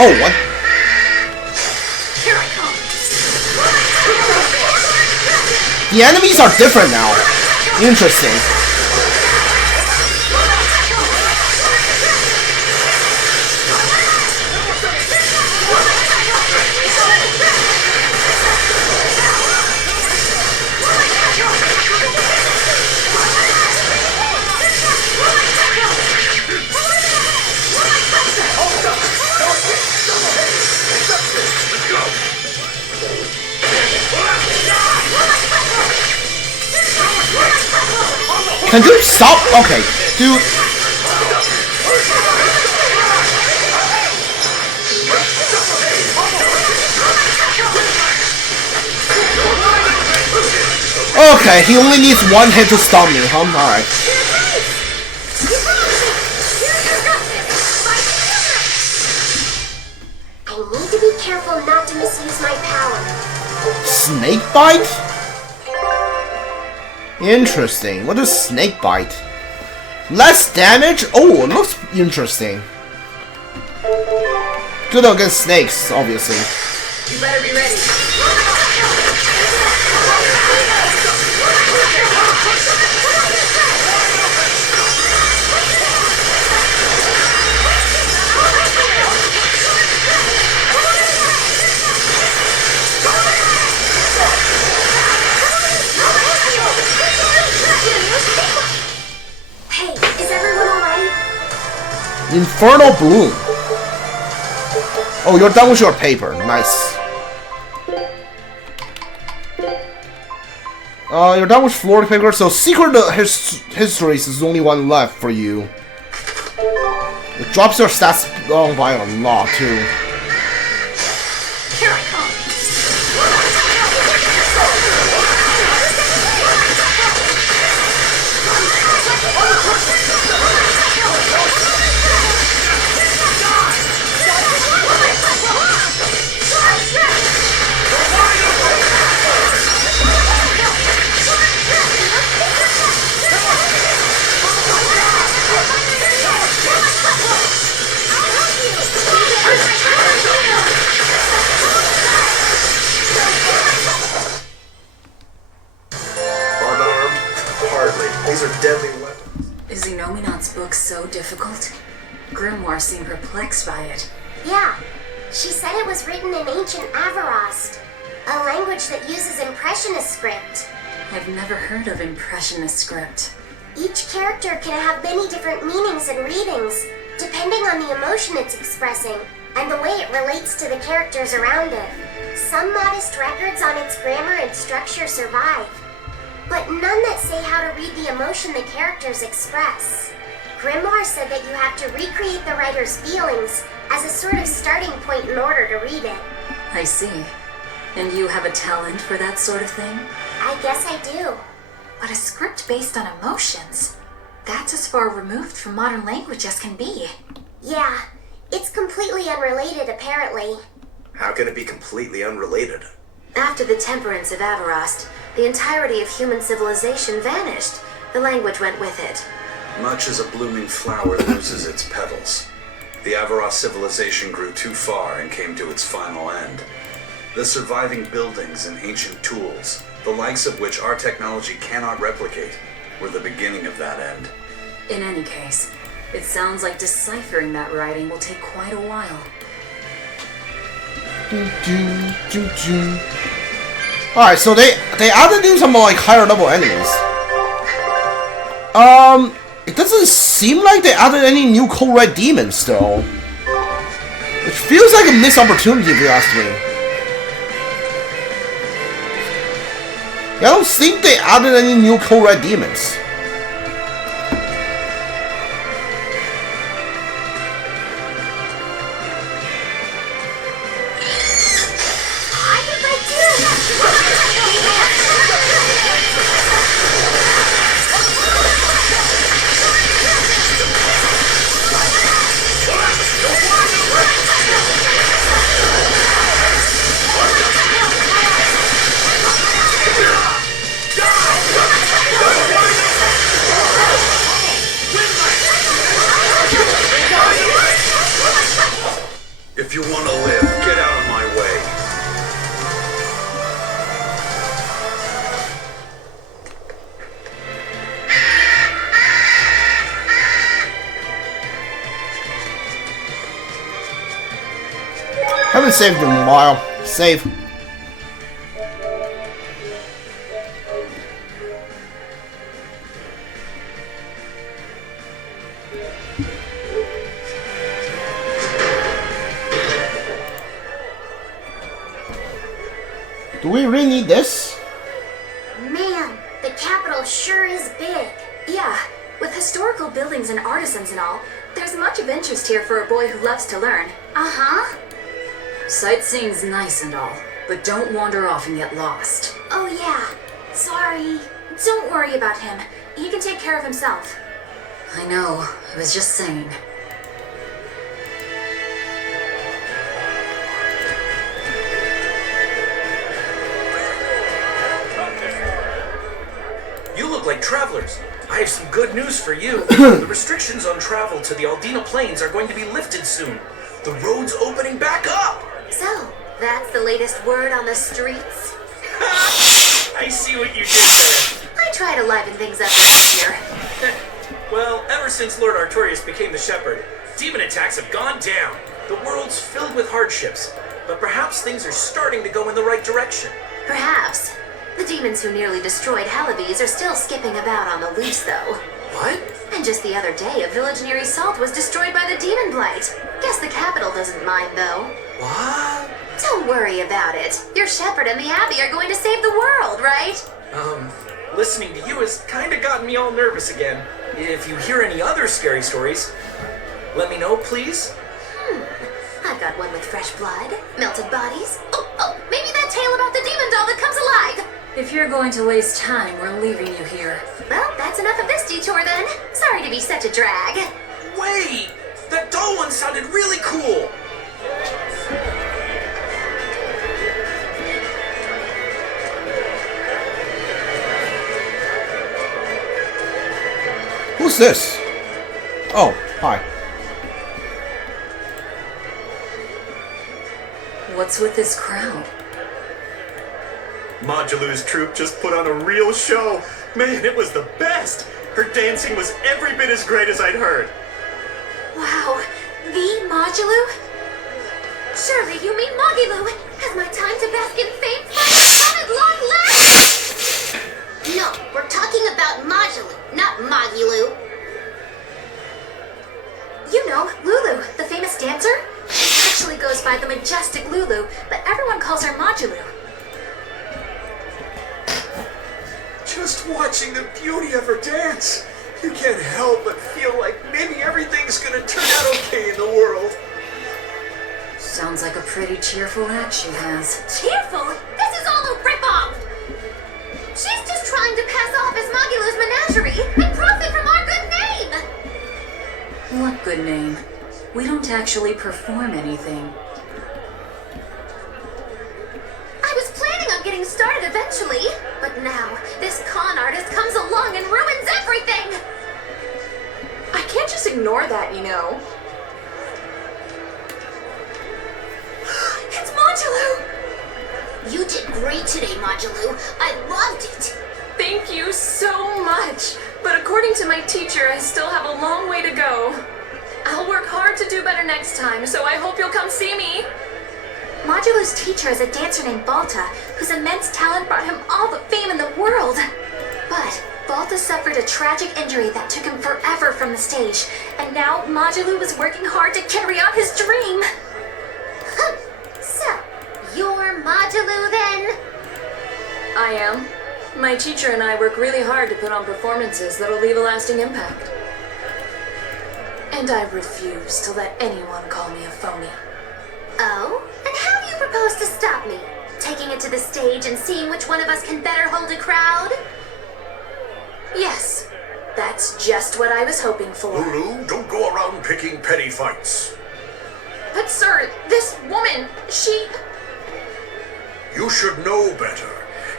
Oh, what? The enemies are different now. Interesting. Can you stop? Okay, dude. Okay, he only needs one hit to stop me, huh? Alright. I need to be careful not to misuse my power. Snake bite? Interesting. What is snake bite? Less damage? Oh, it looks interesting. Good against snakes, obviously. You better be ready. Hey, is everyone alright? Infernal Bloom. Oh, you're done with your paper. Nice. You're done with floor paper, so Secret Histories is the only one left for you. It drops your stats down by a lot, too. Here I come. These are deadly weapons. Is Xenominon's book so difficult? Grimoire seemed perplexed by it. Yeah, she said it was written in ancient Avarost, a language that uses Impressionist script. I've never heard of Impressionist script. Each character can have many different meanings and readings, depending on the emotion it's expressing and the way it relates to the characters around it. Some modest records on its grammar and structure survive, but none that say how to read the emotion the characters express. Grimoire said that you have to recreate the writer's feelings as a sort of starting point in order to read it. I see. And you have a talent for that sort of thing? I guess I do. But a script based on emotions? That's as far removed from modern language as can be. Yeah, it's completely unrelated apparently. How can it be completely unrelated? After the temperance of Avarost, the entirety of human civilization vanished. The language went with it. Much as a blooming flower loses its petals. The Avarost civilization grew too far and came to its final end. The surviving buildings and ancient tools, the likes of which our technology cannot replicate, were the beginning of that end. In any case, it sounds like deciphering that writing will take quite a while. Alright, so they added in some like higher level enemies. It doesn't seem like they added any new cold red demons though. Which feels like a missed opportunity if you ask me. Yeah, I don't think they added any new cold red demons. haven't saved in a while. Save. Do we really need this? Man, the capital sure is big. Yeah, with historical buildings and artisans and all, there's much of interest here for a boy who loves to learn. Uh-huh. Sightseeing's nice and all, but don't wander off and get lost. Oh yeah. Sorry. Don't worry about him. He can take care of himself. I know, I was just saying. You look like travelers. I have some good news for you. The restrictions on travel to the Aldina Plains are going to be lifted soon. The road's opening back up! So, that's the latest word on the streets? I see what you did there. I try to liven things up here. Well, ever since Lord Artorias became the Shepherd, demon attacks have gone down. The world's filled with hardships, but perhaps things are starting to go in the right direction. Perhaps. The demons who nearly destroyed Halabies are still skipping about on the loose, though. What? And just the other day, a village near Salt was destroyed by the demon blight. Guess the capital doesn't mind, though. What? Don't worry about it. Your shepherd and the abbey are going to save the world, right? Listening to you has kind of gotten me all nervous again. If you hear any other scary stories, let me know, please. I've got one with fresh blood, melted bodies. Oh, maybe that tale about the demon doll that comes alive. If you're going to waste time, we're leaving you here. Well, that's enough of this detour then. Sorry to be such a drag. Wait! That doll one sounded really cool! Who's this? Oh, hi. What's with this crowd? Magilou's troupe just put on a real show. Man, it was the best. Her dancing was every bit as great as I'd heard. Wow, the Magilou? Surely you mean Magilou. Has my time to bask in fame finally come at long last? No, we're talking about Magilou, not Magilou. You know, Lulu, the famous dancer? She actually goes by the majestic Lulu, but everyone calls her Magilou. Just watching the beauty of her dance, you can't help but feel like maybe everything's gonna turn out okay in the world. Sounds like a pretty cheerful act she has. Cheerful? This is all a ripoff! She's just trying to pass off as Magilou's menagerie and profit from our good name! What good name? We don't actually perform anything. I was planning on getting started eventually, but now this con artist comes along and ruins everything! I can't just ignore that, you know. It's Magilou! You did great today, Magilou. I loved it. Thank you so much. But according to my teacher, I still have a long way to go. I'll work hard to do better next time, so I hope you'll come see me. Magilou's teacher is a dancer named Balta, whose immense talent brought him all the fame in the world. But Balta suffered a tragic injury that took him forever from the stage, and now Magilou is working hard to carry out his dream. So, you're Magilou then? I am. My teacher and I work really hard to put on performances that'll leave a lasting impact. And I refuse to let anyone call me a phony. Oh? And how do you propose to stop me? Taking it to the stage and seeing which one of us can better hold a crowd? Yes, that's just what I was hoping for. Lulu, don't go around picking petty fights. But sir, this woman, she... You should know better.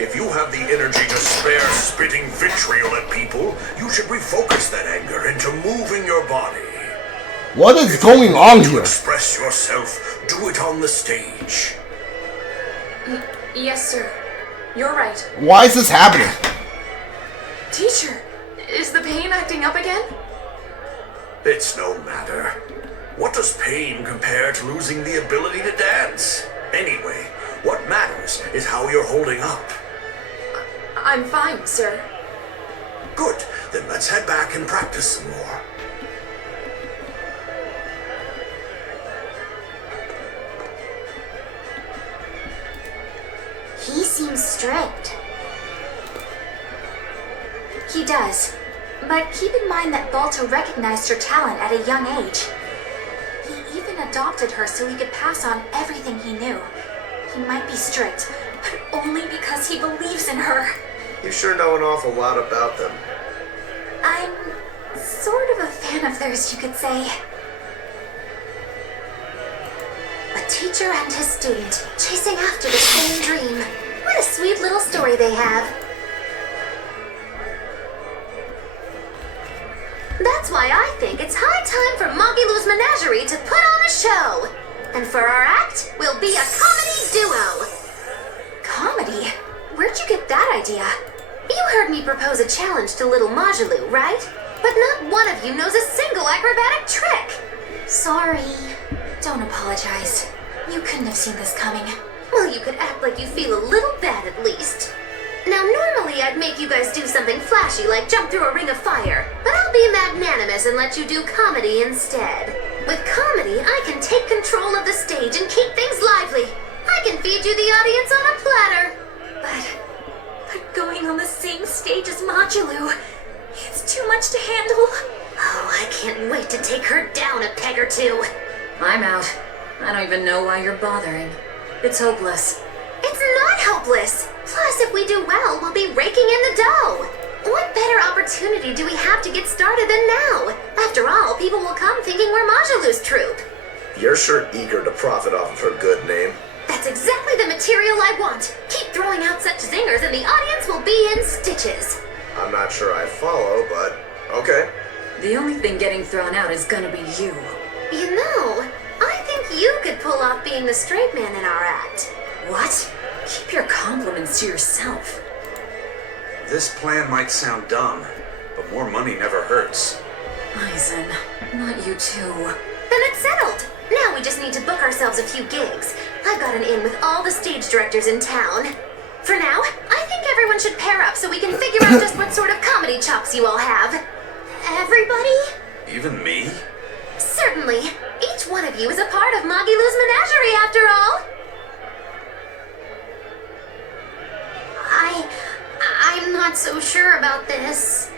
If you have the energy to spare spitting vitriol at people, you should refocus that anger into moving your body. What is going on To here? express yourself, do it on the stage. Yes, sir. You're right. Why is this happening? Teacher, is the pain acting up again? It's no matter. What does pain compare to losing the ability to dance? Anyway, what matters is how you're holding up. I'm fine, sir. Good, then let's head back and practice some more. He seems strict. He does. But keep in mind that Balta recognized her talent at a young age. He even adopted her so he could pass on everything he knew. He might be strict, but only because he believes in her. You sure know an awful lot about them. I'm sort of a fan of theirs, you could say. A teacher and his student chasing after the same dream. What a sweet little story they have. That's why I think it's high time for Magilou's menagerie to put on a show. And for our act, we'll be a comedy duo. Comedy? Where'd you get that idea? You heard me propose a challenge to little Magilou, right? But not one of you knows a single acrobatic trick. Sorry. Don't apologize. You couldn't have seen this coming. Well, you could act like you feel a little bad at least. Now, normally I'd make you guys do something flashy like jump through a ring of fire, but I'll be magnanimous and let you do comedy instead. With comedy, I can take control of the stage and keep things lively. I can feed you the audience on a platter. But going on the same stage as Magilou, it's too much to handle. Oh, I can't wait to take her down a peg or two. I'm out. I don't even know why you're bothering. It's hopeless. It's not hopeless. Plus, if we do well, we'll be raking in the dough. What better opportunity do we have to get started than now? After all, people will come thinking we're Magilou's troupe. You're sure eager to profit off of her good name. That's exactly the material I want. Keep throwing out such zingers and the audience will be in stitches. I'm not sure I follow, but okay. The only thing getting thrown out is gonna be you. You know, I think you could pull off being the straight man in our act. What? Keep your compliments to yourself. This plan might sound dumb, but more money never hurts. Eisen, not you too. Then it's settled. Now we just need to book ourselves a few gigs. I've got an in with all the stage directors in town. For now, I think everyone should pair up so we can figure out just what sort of comedy chops you all have. Everybody? Even me? Certainly. Each one of you is a part of Magilou's menagerie, after all. I'm not so sure about this.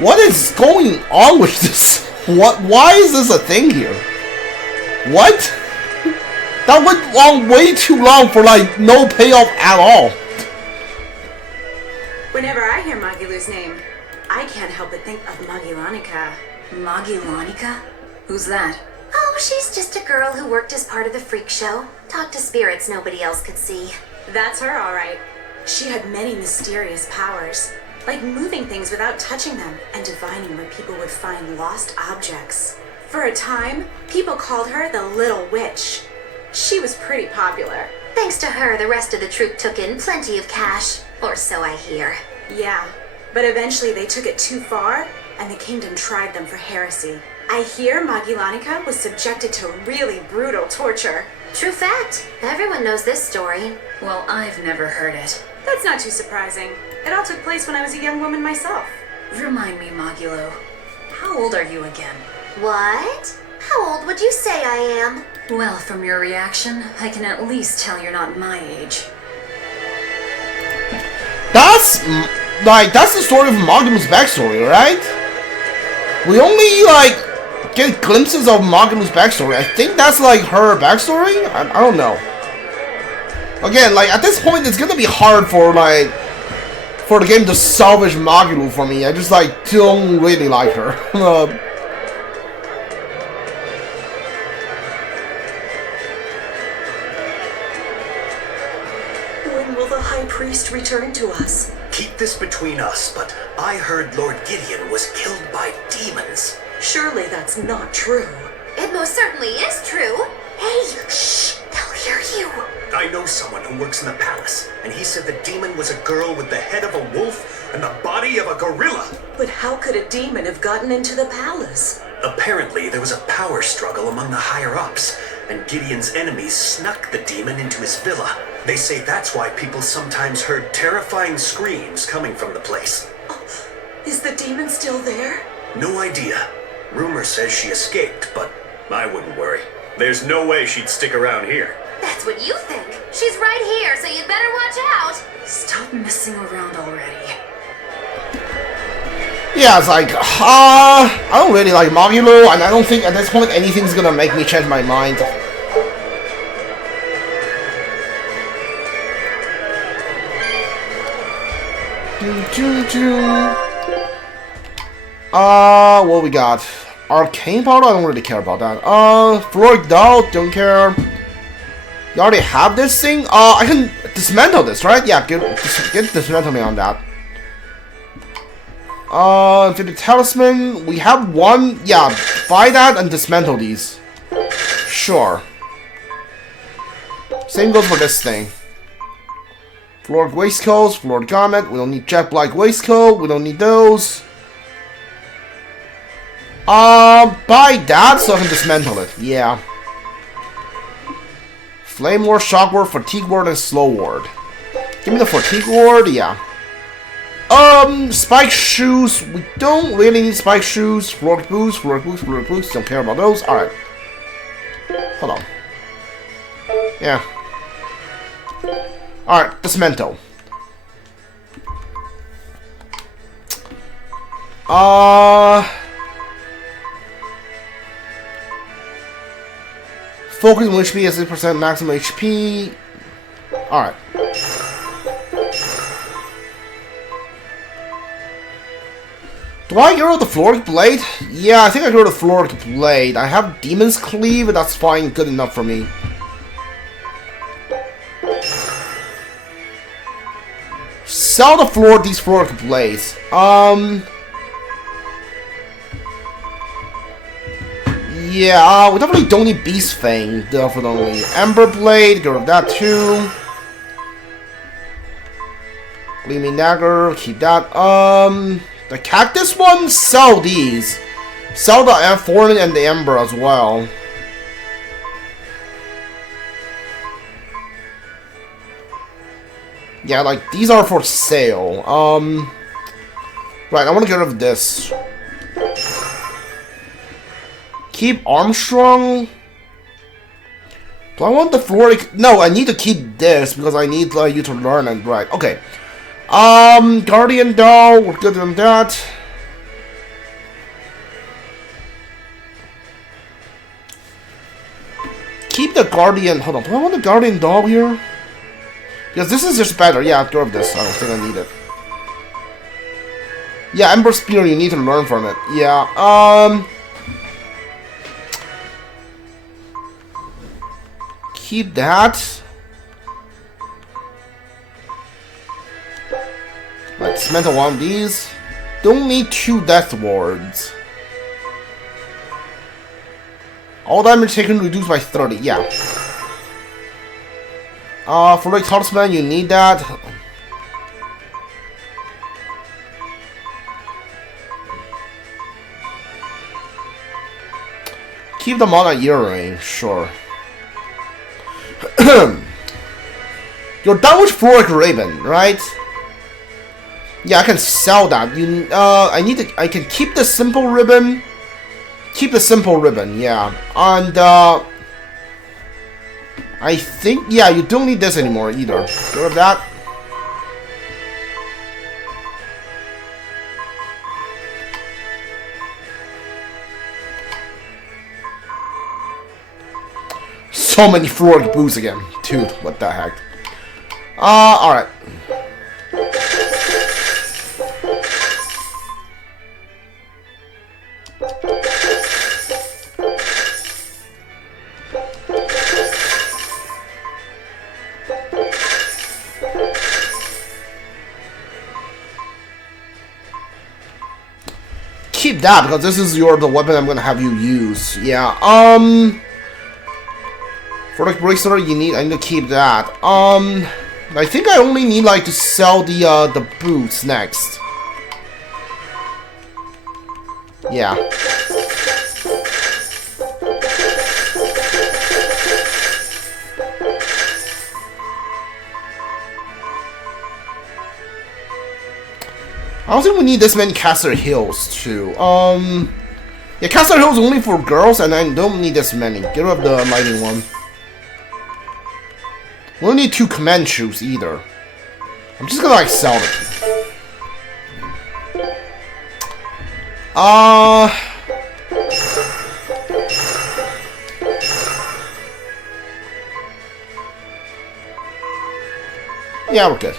What is going on with this? Why is this a thing here? What? That went on way too long for like no payoff at all. Whenever I hear Magilou's name, I can't help but think of Magilanica. Magilanica? Who's that? Oh, she's just a girl who worked as part of the freak show. Talked to spirits nobody else could see. That's her, all right. She had many mysterious powers, like moving things without touching them and divining where people would find lost objects. For a time, people called her the Little Witch. She was pretty popular. Thanks to her, the rest of the troupe took in plenty of cash. Or so I hear. Yeah, but eventually they took it too far, and the kingdom tried them for heresy. I hear Magilanica was subjected to really brutal torture. True fact. Everyone knows this story. Well, I've never heard it. That's not too surprising. It all took place when I was a young woman myself. Remind me, Magilou, how old are you again? What? How old would you say I am? Well, from your reaction, I can at least tell you're not my age. That's the story of Magilou's backstory, right? We only get glimpses of Magilou's backstory. I think that's like her backstory. I don't know. Again, at this point, it's gonna be hard for the game to salvage Magilou for me. I just don't really like her. When will the High Priest return to us? Keep this between us, but I heard Lord Gideon was killed by demons. Surely that's not true. It most certainly is true. Hey, shh, they'll hear you. I know someone who works in the palace, and he said the demon was a girl with the head of a wolf and the body of a gorilla. But how could a demon have gotten into the palace? Apparently, there was a power struggle among the higher-ups, and Gideon's enemies snuck the demon into his villa. They say that's why people sometimes heard terrifying screams coming from the place. Oh, is the demon still there? No idea. Rumor says she escaped, but I wouldn't worry. There's no way she'd stick around here. That's what you think. She's right here, so you'd better watch out. Stop messing around already. Yeah, it's like, I don't really like Magilou, and I don't think at this point anything's gonna make me change my mind. What we got? Arcane powder? I don't really care about that. Floric doll? Don't care. You already have this thing? I can dismantle this, right? Yeah, get dismantle me on that. Infinite Talisman, we have one. Yeah, buy that and dismantle these. Sure. Same goes for this thing. Floric waistcoats, Floric garment. We don't need jet black waistcoat. We don't need those. Buy that so I can dismantle it. Yeah. Flame Ward, Shock Ward, Fatigue Ward, and Slow Ward. Give me the Fatigue Ward. Yeah. Spike shoes. We don't really need spike shoes. Floric boots, Floric boots, Floric boots. Don't care about those. Alright. Hold on. Yeah. Alright, dismantle. Focus on HP as 6% maximum HP. Alright. Do I get rid of the Floric Blade? Yeah, I think I get rid of the Floric Blade. I have Demon's Cleave, and that's fine, good enough for me. Sell these Floric Blades. Yeah, we definitely don't need Beast Fang, definitely. Ember Blade, get rid of that too. Gleaming Dagger, keep that. The Cactus one, sell these. Sell the Thorn and the Ember as well. Yeah, like, these are for sale. Right, I want to get rid of this. Keep Armstrong. Do I want the Floric? No, I need to keep this because I need you to learn it. Right, okay. Guardian Doll, we're good on that. Keep the Guardian. Hold on, do I want the Guardian Doll here? Because this is just better. Yeah, get rid of this. I don't think I need it. Yeah, Ember Spear, you need to learn from it. Yeah, keep that. Let's dismantle one of these. Don't need 2 Death Wards. All damage taken reduced by 30. Yeah. For the Talisman, you need that. Keep them on at earring, sure. You're done with Floric Raven, right? Yeah, I can sell that. I can keep the simple ribbon. Keep the simple ribbon, yeah. And I think, yeah, you don't need this anymore either. Get rid of that. So many Floric boots again. Dude, what the heck. Alright. Keep that because this is the weapon I'm gonna have you use. Yeah. For the bracelet, I need to keep that. I think I only need like to sell the boots next. Yeah. I don't think we need this many Caster Hills too. Yeah, Caster Hills only for girls, and I don't need this many. Get rid of the lighting one. We don't need 2 command shoes either. I'm just gonna like sell them. Yeah, we're good.